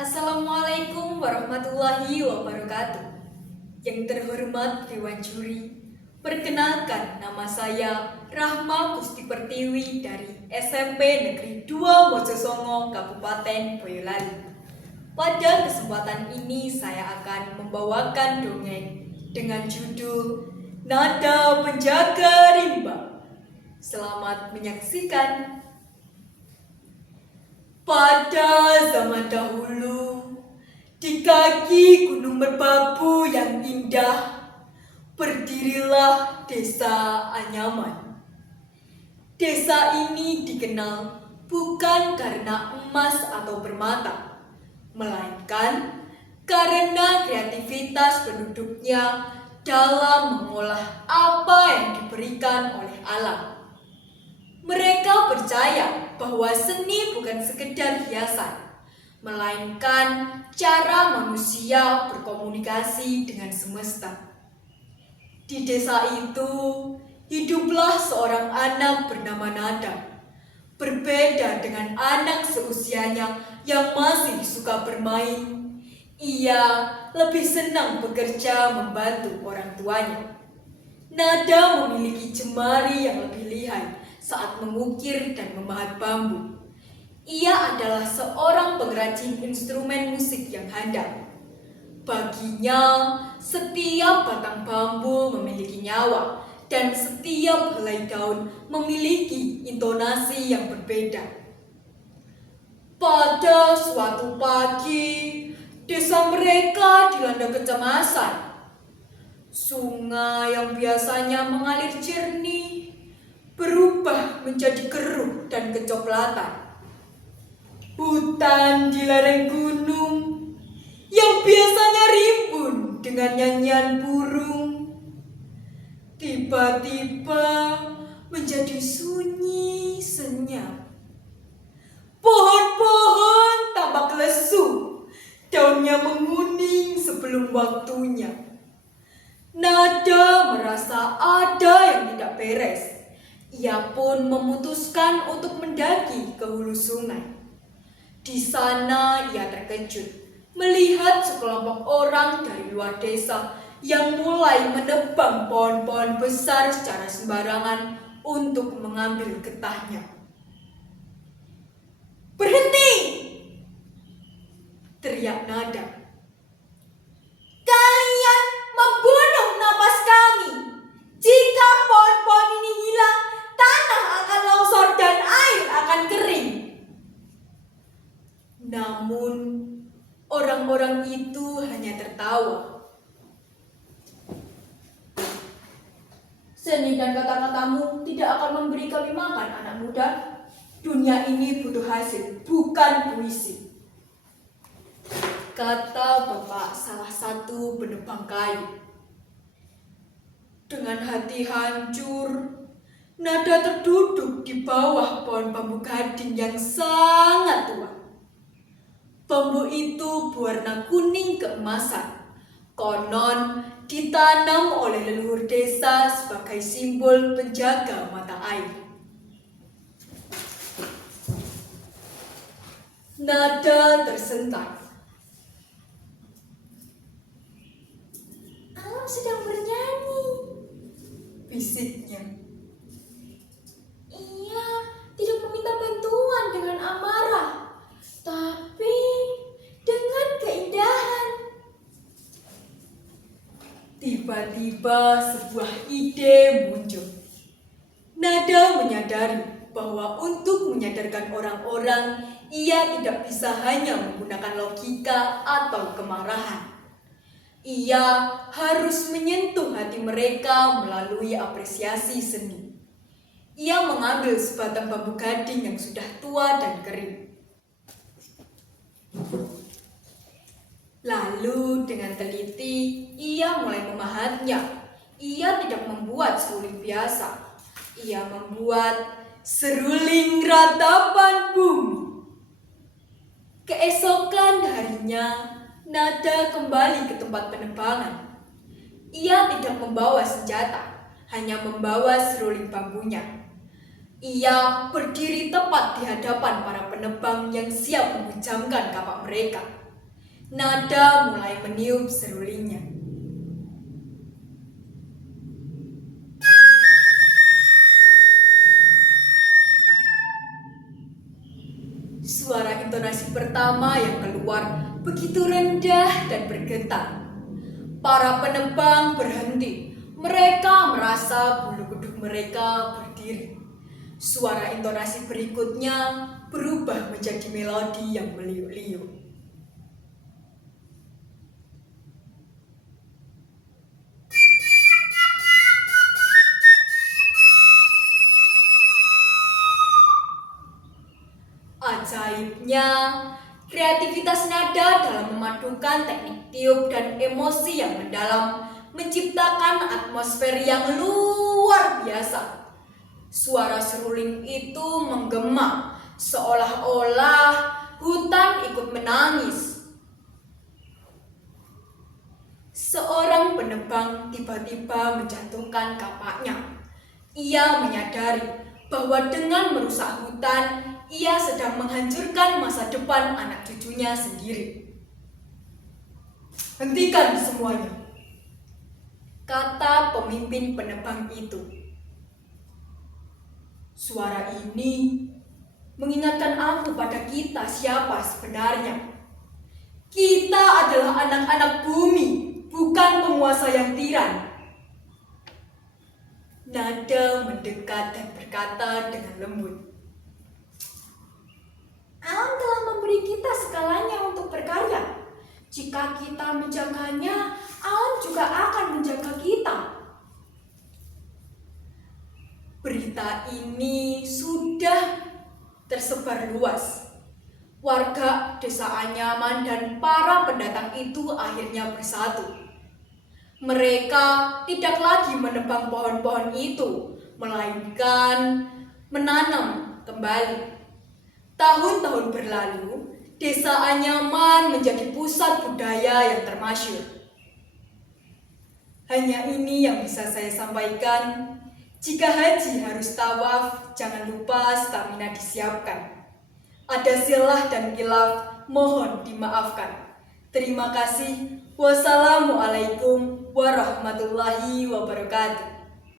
Assalamualaikum warahmatullahi wabarakatuh. Yang terhormat Dewan Juri, perkenalkan nama saya Rahma Gusti Pertiwi dari SMP Negeri 2 Mojosongo, Kabupaten Boyolali. Pada kesempatan ini saya akan membawakan dongeng dengan judul Nada Penjaga Rimba. Selamat menyaksikan. Pada zaman dahulu, di kaki gunung merbabu yang indah, berdirilah desa Anyaman. Desa ini dikenal bukan karena emas atau permata, melainkan karena kreativitas penduduknya dalam mengolah apa yang diberikan oleh alam. Mereka percaya bahwa seni bukan sekedar hiasan, melainkan cara manusia berkomunikasi dengan semesta. Di desa itu, hiduplah seorang anak bernama Nada. Berbeda dengan anak seusianya yang masih suka bermain, ia lebih senang bekerja membantu orang tuanya. Nada memiliki jemari yang lebih lihai saat mengukir dan memahat bambu. Ia adalah seorang pengrajin instrumen musik yang handal. Baginya, setiap batang bambu memiliki nyawa dan setiap helai daun memiliki intonasi yang berbeda. Pada suatu pagi, desa mereka dilanda kecemasan. Sungai yang biasanya mengalir jernih berubah menjadi keruh dan kecoklatan. Hutan di lereng gunung yang biasanya rimbun dengan nyanyian burung tiba-tiba menjadi sunyi senyap. Pohon-pohon tampak lesu, daunnya menguning sebelum waktunya. Nada merasa ada yang tidak beres. Ia pun memutuskan untuk mendaki ke hulu sungai. Di sana ia terkejut melihat sekelompok orang dari luar desa yang mulai menebang pohon-pohon besar secara sembarangan untuk mengambil getahnya. "Berhenti!" teriak Nada. "Kalian membunuh napas kami. Jika pohon-pohon ini hilang, tanah akan longsor dan air akan kering." Namun, orang-orang itu hanya tertawa. "Seni dan kata-katamu tidak akan memberi kami makan, anak muda. Dunia ini butuh hasil, bukan puisi," kata bapak salah satu penebang kayu. Dengan hati hancur, Nada terduduk di bawah pohon bambu gading yang sangat tua. Bambu itu berwarna kuning keemasan. Konon ditanam oleh leluhur desa sebagai simbol penjaga mata air. Nada tersentak. "Alam sedang bernyanyi," bisiknya. "Ia tidak meminta bantuan dengan amarah, tapi dengan keindahan." Tiba-tiba sebuah ide muncul. Nada menyadari bahwa untuk menyadarkan orang-orang, ia tidak bisa hanya menggunakan logika atau kemarahan. Ia harus menyentuh hati mereka melalui apresiasi seni. Ia mengambil sebatang bambu gading yang sudah tua dan kering. Lalu dengan teliti, ia mulai memahatnya. Ia tidak membuat seruling biasa. Ia membuat seruling ratapan bumi. Keesokan harinya, Nada kembali ke tempat penebangan. Ia tidak membawa senjata, hanya membawa seruling bambunya. Ia berdiri tepat di hadapan para penebang yang siap menghujamkan kapak mereka. Nada mulai meniup serulingnya. Suara intonasi pertama yang keluar begitu rendah dan bergetar. Para penebang berhenti. Mereka merasa bulu kuduk mereka berdiri. Suara intonasi berikutnya berubah menjadi melodi yang meliuk-liuk. Ajaibnya, kreativitas nada dalam memadukan teknik tiup dan emosi yang mendalam menciptakan atmosfer yang luar biasa. Suara seruling itu menggema, seolah-olah hutan ikut menangis. Seorang penebang tiba-tiba menjatuhkan kapaknya. Ia menyadari bahwa dengan merusak hutan, ia sedang menghancurkan masa depan anak cucunya sendiri. "Hentikan semuanya," kata pemimpin penebang itu. Suara ini mengingatkan aku pada kita siapa sebenarnya. Kita adalah anak-anak bumi, bukan penguasa yang tiran. Nada mendekat dan berkata dengan lembut, "Alam telah memberi kita segalanya untuk berkarya. Jika kita menjaganya, alam juga akan menjaga kita." Berita ini sudah tersebar luas. Warga desa Anyaman dan para pendatang itu akhirnya bersatu. Mereka tidak lagi menebang pohon-pohon itu, melainkan menanam kembali. Tahun-tahun berlalu, desa Anyaman menjadi pusat budaya yang termasyhur. Hanya ini yang bisa saya sampaikan. Jika haji harus tawaf, jangan lupa stamina disiapkan. Ada silah dan khilaf, mohon dimaafkan. Terima kasih. Wassalamualaikum warahmatullahi wabarakatuh.